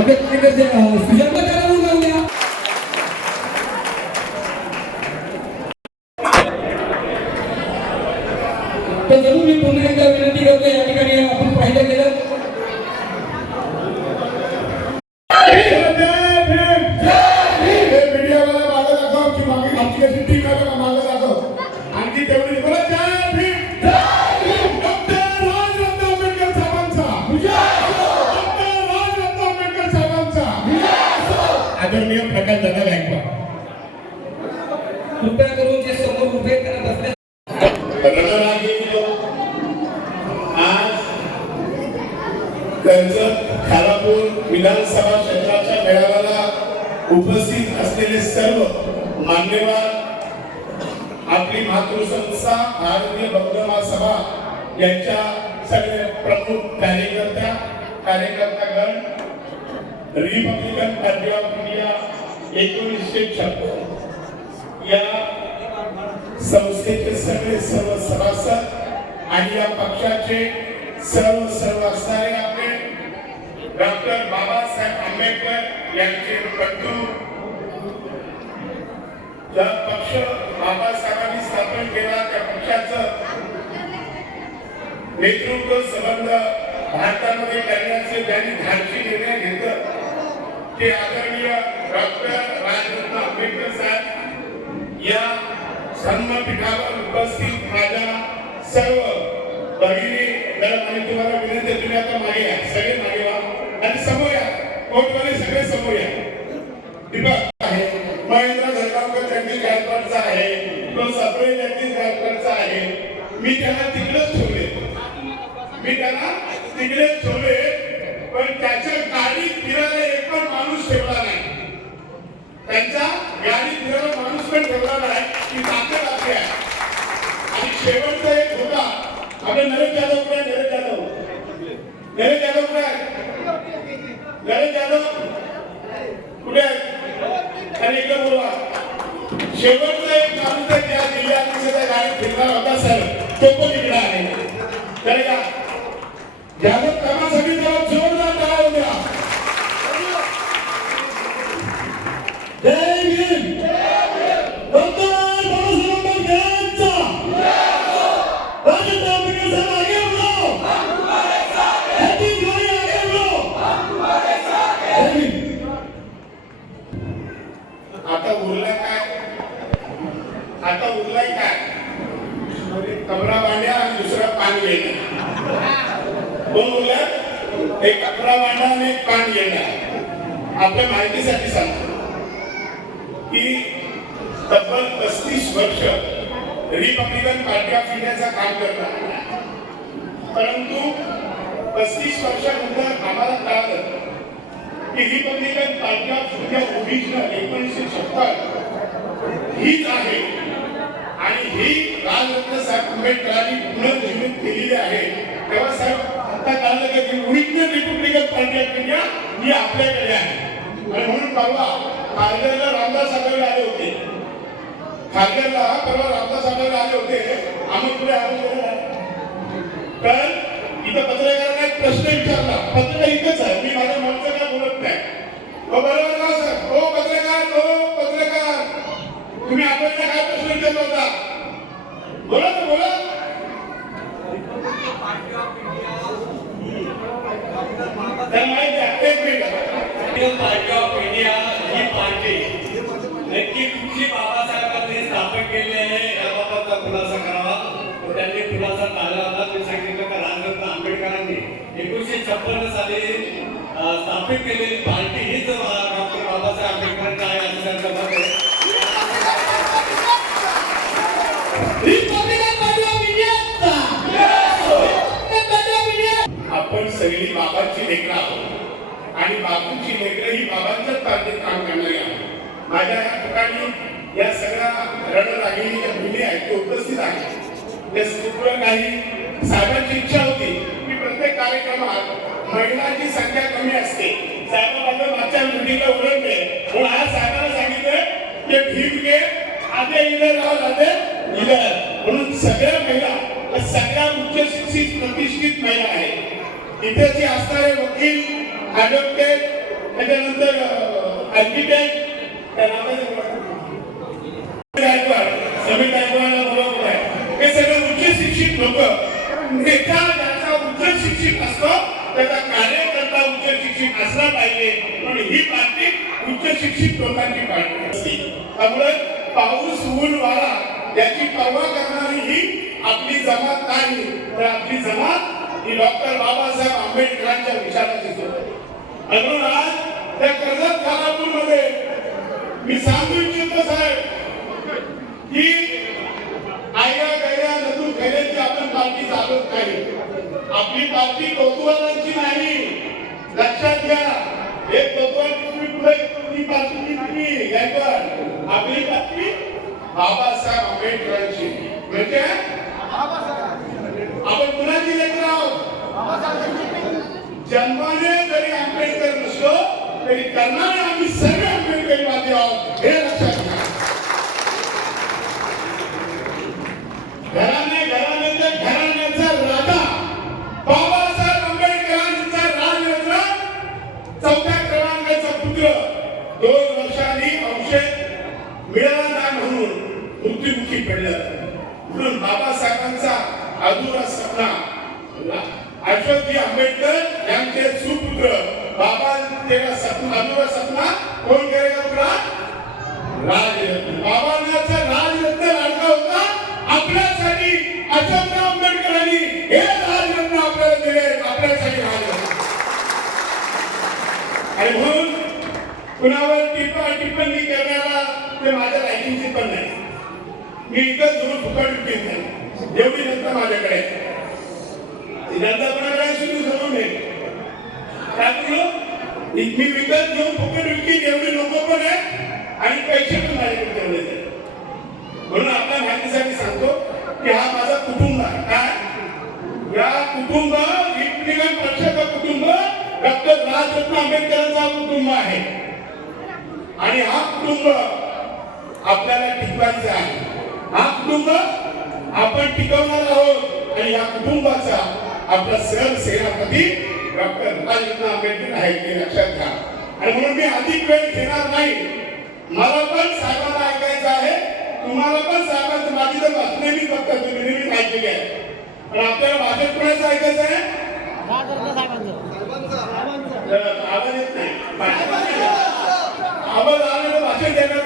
आपल्या तिकडचे, अं, सुजाता आदरणीय प्रकाश दादा गायकवाड. कृपया करून जे समोर उभे करत असले आज कर्जत खालापूर विधानसभा क्षेत्राच्या मेळाव्याला उपस्थित असलेले सर्व मान्यवर आपली मातृसंस्था भारतीय बौद्ध महासभा यांच्या सगळे प्रमुख कार्यकर्त्या गण रिपब्लिकन पार्टी ऑफ इंडिया एकोणीसशे छप्पन. या संस्थेचे सगळे सर्व सभासद आणि या पक्षाचे सर्व सर्व असणारे आपले डॉक्टर बाबासाहेब आंबेडकर यांचे बंधू. ज्या पक्ष बाबासाहेबांनी स्थापन केला त्या पक्षाचं नेतृत्व संबंध भारतामध्ये करण्याचे ज्यांनी धाडसी निर्णय घेतलं ते आदरणीय डॉक्टर राजरत्न आंबेडकर साहेब या सन्मानपीठावर उपस्थित माझ्या सर्व भगिनी जरा आणि तुम्हाला विनंती तुम्ही आता मागे या सगळे मागे व्हा. आणि समोर या कोर्टवाले सगळे समोर या. दीपक आहे महेंद्र धरगावकर त्यांनी गायकवाडचा आहे तो सप्रे त्यांनी गायकवाडचा आहे. मी त्यांना तिकडेच ठेवले मी त्यांना तिकडेच ठेवले पण त्याच्या गाडीत फिरायला एक पण माणूस ठेवला नाही त्यांचा गाडी फिरायला माणूस आहे. आणि शेवटचा एक होता आपले नरेश जाधव कुठे नरेश जाधव नरेश जाधव कुठे नरेश जाधव कुठे आणि इकडे बोलवा. शेवटचा एक माणूस आहे त्या जिल्ह्यात गाडी फिरणार होता सर. तो पण इकडे आहे. जाधव का जाधव कामासाठी त्याला जोरदार टाळा द्या जय भीम डॉक्टर बाबासाहेब आंबेडकरांचा राजरत्न आंबेडकर साहेब आगे बढ़ो हैप्पी दिवाळी आगे बढ़ो जय भीम आता उरलं काय आता उरलाय काय कमरा बांध्या आणि दुसरा पान घेणं दोन उरलं एक कपडा बांधा आणि एक पान घेणं आपल्या माहितीसाठी सांगतो की तब्बल पस्तीस वर्ष रिपब्लिकन पार्टी ऑफ इंडियाचा काम करतात परंतु पस्तीस वर्षानंतर आम्हाला कळालं की Republican Party of India original एकोणीसशे छप्पन हीच आहे आणि ही राजरत्न साहेब आंबेडकरांनी पुनर्जीवित केलेली आहे. तेव्हा साहेब आता कळलं की original Republican Party of India ही आपल्याकडे आहे. आणि म्हणून परवा कारगिलला रामदास आठवले आले होते. कारगिलला परवा रामदास आठवले आले होते. आम्ही पुढे आलो कारण इथं पत्रकारांना एक प्रश्न विचारला. पत्र इथंच आहे. मी माझ्या मनचं काय बोलत नाही. हो बरोबर सर? हो पत्रकार हो पत्रकार. तुम्ही आपल्याला काय प्रश्न विचारला होता? बोला ना बोला. तर माहिती आहे एक मिनिट. ही नक्की कुठली बाबासाहेबांनी स्थापन केले आहे. याबाबतचा खुलासा करावा. तर त्यांनी खुलासा झाला होता. मी सांगितलं का राजरत्न आंबेडकरांनी एकोणीसशे छप्पन्न साली स्थापित केलेली पार्टी हीच डॉक्टर बाबासाहेब आंबेडकरांची आहे असं त्यांचं मत आहे. आपण सगळी बाबांची लेकरं आहोत. आणि बाबांची लेकरं ही बाबांच्याच तारखेत काम करणारी आहोत. माझ्या या ठिकाणी या सगळ्या रणरागिणी ज्या मुली आहेत ते उपस्थित आहेत. त्या स्थितीवर काही साहेबांची इच्छा होती की प्रत्येक कार्यक्रमात महिलांची संख्या कमी असते. साहेबांना मागच्या मुलीला उलटले. म्हणून आज साहेबांना सांगितलं की भीम घे राधे इले राव राधे इले. म्हणून सगळ्या महिला सगळ्या उच्च शिक्षित प्रतिष्ठित महिला आहेत. इथे जे असणारे वकील ऍडव्होकेट त्याच्यानंतर आर्किटेक्ट हे सगळे उच्च शिक्षित लोक नेता ज्याचा उच्च शिक्षित असतो त्याचा कार्यकर्ता उच्च शिक्षित असला पाहिजे पण ही पार्टी उच्च शिक्षित लोकांची पार्टी असते त्यामुळे पाऊस ऊन वारा याची पर्वा करणारी ही आपली जमात नाही तर आपली जमात ही डॉक्टर बाबासाहेब आंबेडकरांच्या विचाराची सोबत म्हणून आज त्या कर्जत मी सांगू इच्छितो साहेब की आया गैया नदू खैरेची आपण पार्टी चालवत नाही. आपली पार्टी कोतवालांची नाही. लक्षात घ्या. हे कोतवाल तुम्ही पुढे ती पार्टी नाही गायकवाड आपली पार्टी बाबासाहेब आंबेडकरांची. म्हणजे आपण कुणाची लेकर आहोत? जन्माने जरी आंबेडकर नसलो तरी करणारे आम्ही सर्व आंबेडकरवादी आहोत हे लक्षात घ्या घराने घराण्याच्या घराण्याचा राजा बाबासाहेब आंबेडकरांचा राजरत्न चौथ्या क्रमांकाचा पुत्र दोन वर्षांनी औषध मिळाला नाही म्हणून मृत्युमुखी पडलं. म्हणून बाबासाहेबांचा अधुरा सपना अशोकजी आंबेडकर यांचे सुपुत्र बाबा तेरा सपना अधुरा सपना कोण करेगा पुरा? राजरत्न. बाबा आणि म्हणून कुणावर टिप्पा टिप्पणी करण्याला ते माझ्या लायकीची पण नाही. मी इतकं दोन फुकट विकत नाही एवढी जनता माझ्याकडे जनता कोणाकडे सुरू करू नये काय बोललो मी विकत घेऊन फुकट विकली एवढी लोक पण आहे आणि पैसे पण माझ्याकडे ठेवले म्हणून आपल्या माहितीसाठी सांगतो की हा माझा कुटुंब आहे. काय? या कुटुंबात कुटुंब डॉक्टर राजरत्न आंबेडकरांचा कुटुंब आहे. आणि हा कुटुंब आपल्याला टिकवायचा आहे. हा कुटुंब आपण टिकवणार आहोत आणि या कुटुंबाचा आपला सर सेनापती डॉक्टर राजरत्न आंबेडकर आहे ते लक्षात घ्या. आणि म्हणून मी अधिक वेळ घेणार नाही. मला पण साहेबांना ऐकायचं आहे. तुम्हाला पण साहेबांचं माझी तर बातमी मी फक्त तुम्ही नेहमी ऐकलेली आहे. पण आपल्याला भाषण कोणाचं ऐकायचं आहे? आवाज येत नाही आवाज आला भाषण देणार